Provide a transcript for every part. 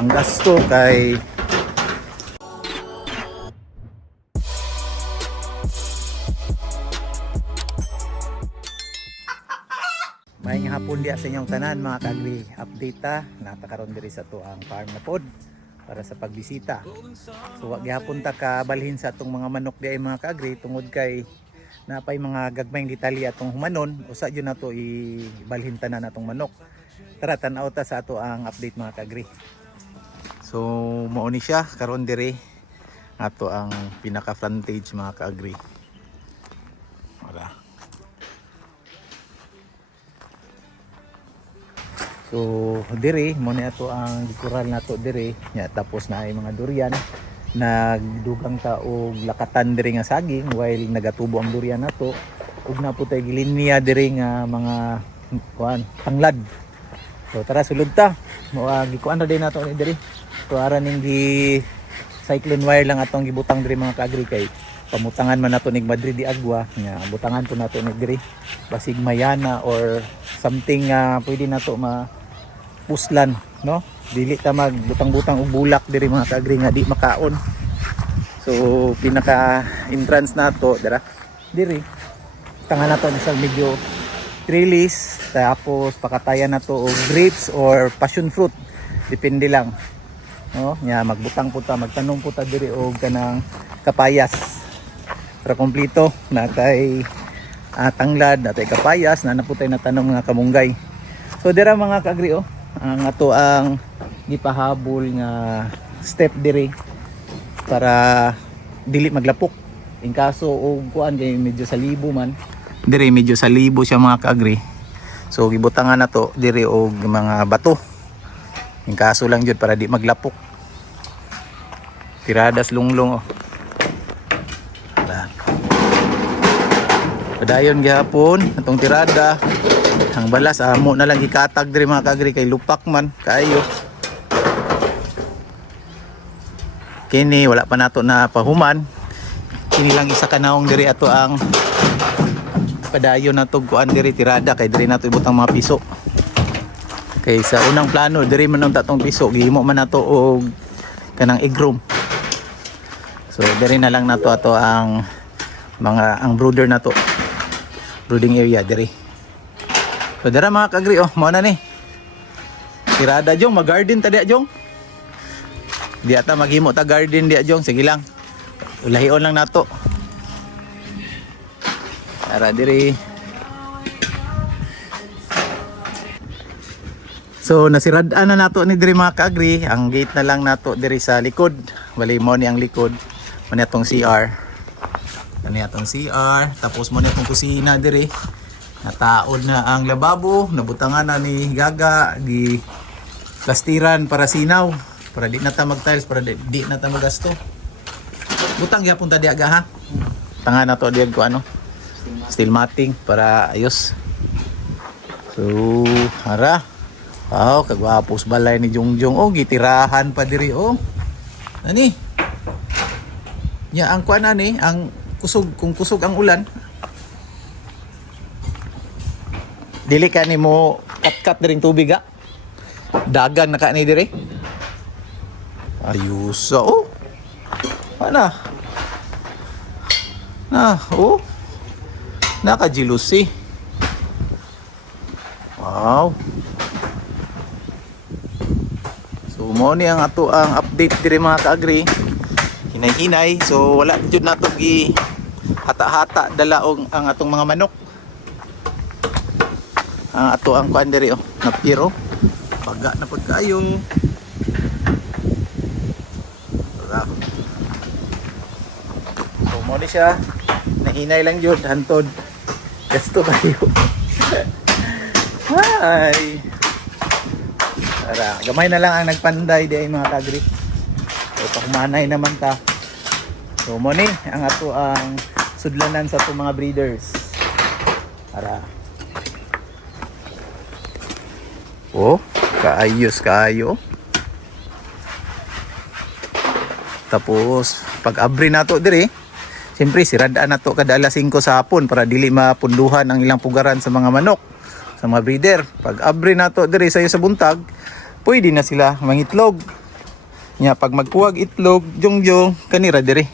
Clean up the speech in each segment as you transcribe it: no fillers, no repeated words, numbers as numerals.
Ang gasto kay maayong hapon diya sa inyong tanan mga ka-agri. Update ta natakaron diri sa to ang farm na pod para sa pagbisita. So wag gihapon ta ka balhin sa atong mga manok diay mga ka-agri tungod kay napay mga gagmayng detalye atong humanon usa jud nato ibalhin tanan atong manok. Tara tan-aw ta sa ato ang update mga ka-agri. So mao ni siya karon diri ato ang pinaka frontage mga ka-agri. Wala. So diri mo ni ato ang gikural nato diri nya tapos na ay mga durian nagdugang ta og lakatan diri nga saging while nagatubo ang durian nato ug na po tay gilinya diri nga mga kuan tanglad. So tara sulod ta mo gikuan ra din nato ni diri to ara ning gi cyclone wire lang atong gibutang diri mga ka-agri kay pamutangan man nato nig Madrid di agwa nya butangan po nato ni diri basig mayana or something pwede nato puslan no dili ta magbutang-butang og bulak diri mga ka-agri nga di makaon. So pinaka entrance nato diri tangan nato sa medyo trellis tapos pakatayan nato og grapes or passion fruit depende lang no nya magbutang po ta magtanom po ta diri og kanang kapayas para kompleto natay tanglad natay kapayas na po tayo natanom mga kamunggay. So dira mga ka-agri ang ato ang gipahabol nga step diri para dili maglapok in kaso og kuan kay medyo sa libo man diri medyo sa libo siya mga ka-agri. So gibutangan nato diri og mga bato in kaso lang jud para di maglapok tiradas lunglong padayon gihapon atong tirada ang balas amo na lang gikatag diri mga ka-agri kay lupak man kaayo kini wala pa nato na pahuman kini lang isa kanawong diri ato ang padayon nato kuan diri tirada kay diri nato ibutang mga piso kay sa unang plano diri man tatong piso gihimo man nato og kanang egg room. So diri na lang nato ato ang mga ang brooder nato brooding area diri. So dara mga ka-agri mao na ni tirada jong mag-garden ta diya jong di ata maghimo ta garden diya jong sige lang ulahion lang nato tara diri. So nasirad-an na nato ni diri mga ka-agri ang gate na lang nato diri sa likod bali mo ni ang likod mo ni atong CR ani atong CR tapos mo ni atong kusina diri nataod na ang lababo nabutangan na ni Gaga di plastiran para sinaw para di na ta mag-tiles para di na ta magasto butang gyapon ta di aga ha tangan na to diyan ko steel matting para ayos. So hara kagwapos balay ni Jongjong gitirahan pa diri ani nya ang kuan ani ang kusog kung kusog ang ulan dili ka ni mo kat-kat diring tubig dagan na ka ni diri ayos ana na nakajilusi wow. So mo ni ang ato ang update diri mga ka-agri hinay-hinay so wala jud nato gi hata-hata dalaog ang atong mga manok ang ato ang kuan diri napiro paga na pud kayo so mo ni siya nahinay lang jud hantod gasto kayo hi tara gamay na lang ang nagpanday di ay mga ka-agri so pakumanay naman ta. So mo ni ang ato ang sudlanan sa ato mga breeders tara. Kaayos kayo. Tapos pag abri nato diri, siyempre siradaan nato kada alas 5 sa hapon para dili mapunduhan ang ilang pugaran sa mga manok, sa mga breeder. Pag abri nato diri sayo sa buntag, pwede na sila mangitlog. Nya pag magkuwag itlog, jongjong kanira dire.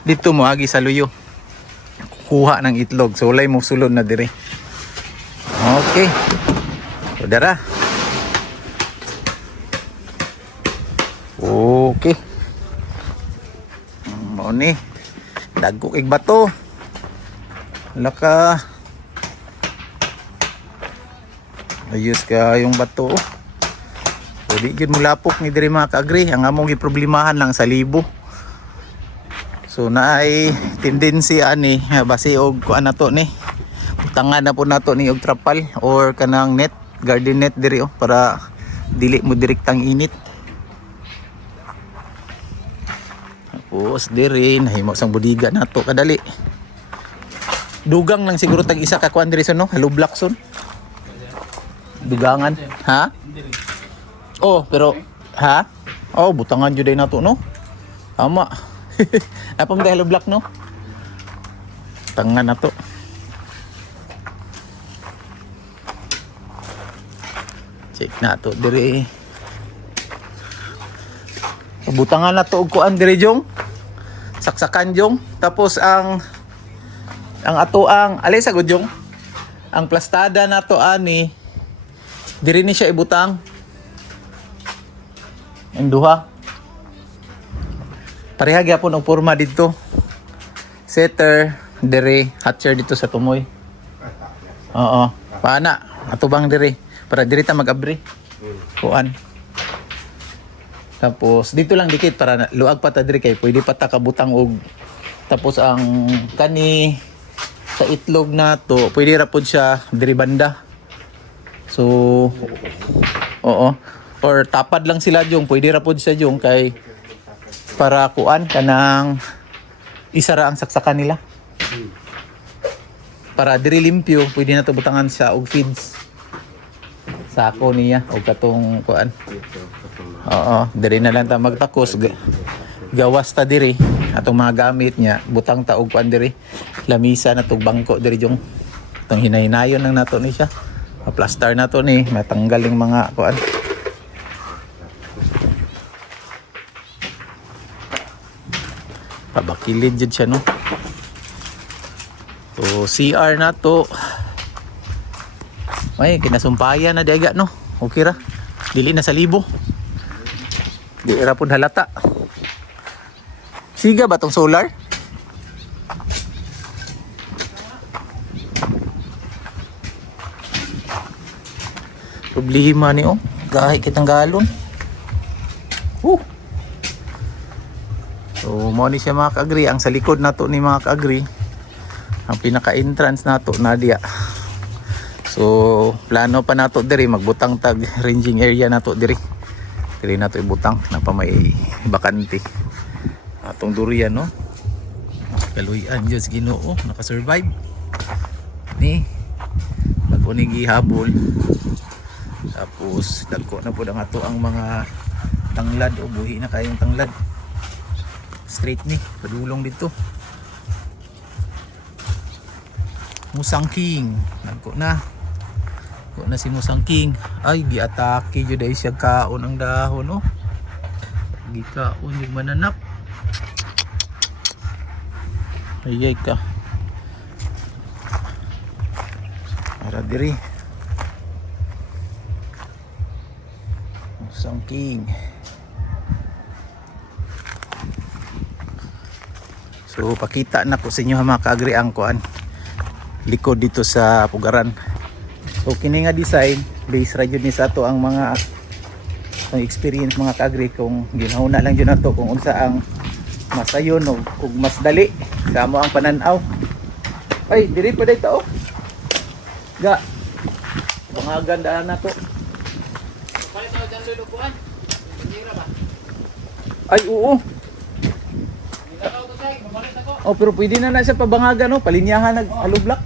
Dito mo agi sa luyo. Kuha ng itlog. So walay mo sulod na dire. Okay. So dara. Okay. Mao ni. Dagko kay bato. Laka. Ayos ka yung bato. So di gyud mo lapok ni diri mga kaagri. Ang among giproblemahan lang sa libo. So naay tendency ani base og kuan nato ni. Tangan na po nato ni og trapal or kanang net, garden net diri para dili mo direktang init. Tapos diri nahimo sang budiga nato kadali. Dugang lang siguro tag isa ka kuan diri son no, hello black son. Dugangan, ha? Oh, pero ha? Oh, butangan jud na to no. Tama. Apa mo hello black no? Tangan na to. Check na to diri. Butangan na to og kuan diri jong. Saksakan jong. Tapos ang ato ang alay sa jong. Ang plastada na to ani diri ni siya ibutang. Ang duha. Pareha gyapon og porma dito. Setter diri, hatcher dito sa tumoy. Oo. Paana atubang diri para diri ta mag-abri. Kuan. Tapos dito lang dikit para luag pa ta diri kay pwede pa ta kabutang og tapos ang kani sa itlog na to pwede ra pod siya diri banda. So oo. Or tapad lang sila jong pwede ra pod siya jong kay para kuan kanang isara ang saksakan nila. Para diri limpyo pwede na to butangan sa og feeds. Sako niya og katong kuan. Oo, diri na lang ta magtakos. Gawas ta diri atong mga gamit niya, butang ta og kuan diri. Lamisa na tog bangko diri jong. Tong hinay-hinayon lang nato ni siya. Ma-plaster na to ni, matanggal yung mga kuan. Pabakilid jud siya no. So CR na to. Ay, kinasumpayan na diaga no. Okay ra. Dili na sa libo. Di ra pud halata. Siga ba tong solar? Problema ni gahi kitang galon. So mo ni siya mga kaagri. Ang sa likod nato ni mga kaagri, ang pinaka-entrance nato na diya. So plano pa nato diri magbutang tag ranging area nato diri. Diri nato ibutang na pa may bakante. Atong durian no. Kaluyan jud sa Ginoo, naka-survive. Ni bago ni gihabol. Tapos dagko na pud ang ato ang mga tanglad o buhi na kayong tanglad. Straight ni, padulong dito. Musang King, dagko na. Dagko na si Musang King. Ay giatake jud ay siya kaon ang dahon no. Gikaon yung mananap. Ayay ka. Ara diri. Musang King. So pakita na ko sa inyo mga kaagri ang kuan likod dito sa Pugaran. So kini nga design base ra jud ni sa ato ang mga ang experience mga kaagri kung ginahuna lang jud nato kung unsa ang masayon o kung mas dali kamo ang pananaw. Ay diri pa dito ga pangaganda na to. Ay oo. Oh pero pwede na na siya pabangaga no, palinyahan nag alublak.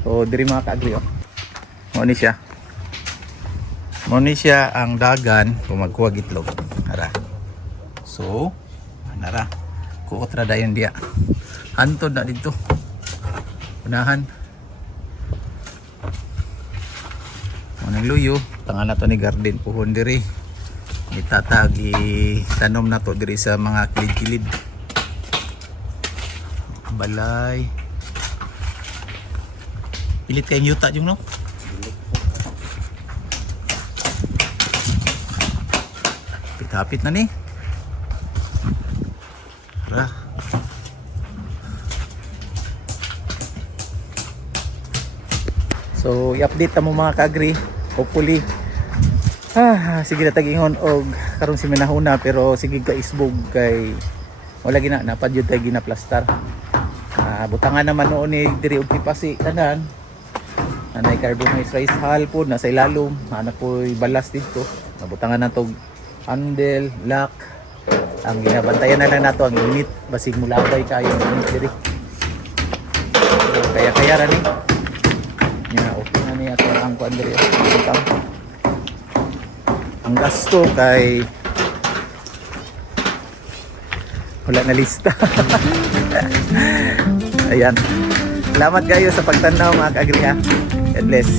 So diri mga kaagri mo ni siya. Mo ni siya ang dagan kung magkuwag itlog. Ara. So nara. Kuot ra dayon dia. Hantod na dito. Unahan. Mo nang luyo, tangan na to ni garden puhon diri. itatag itanom na to diri sa mga kilid-kilid balay. Pilit kayong yuta yung no? Hapit na ni. Tara. So, i-update ta mo mga kaagri. Hopefully, sige na tag-ingon og karon si minahuna pero sige ka isbog kay wala gina napad yun tayo ginaplastar. Butangan naman noon ni diri og kipasi tanan. Anay carbonized rice hull po nasa ilalom. Ana po'y balas dito. Nabutangan na tog handle, lock. Ang ginabantayan na lang nato ang init basig mulabay kayo ang init diri. Kaya ra ni. Ya, okay na ni ato ang kuan diri. Ang gasto kay wala na lista. Ayan. Salamat kayo sa pagtanaw mga kaagri ha. God bless.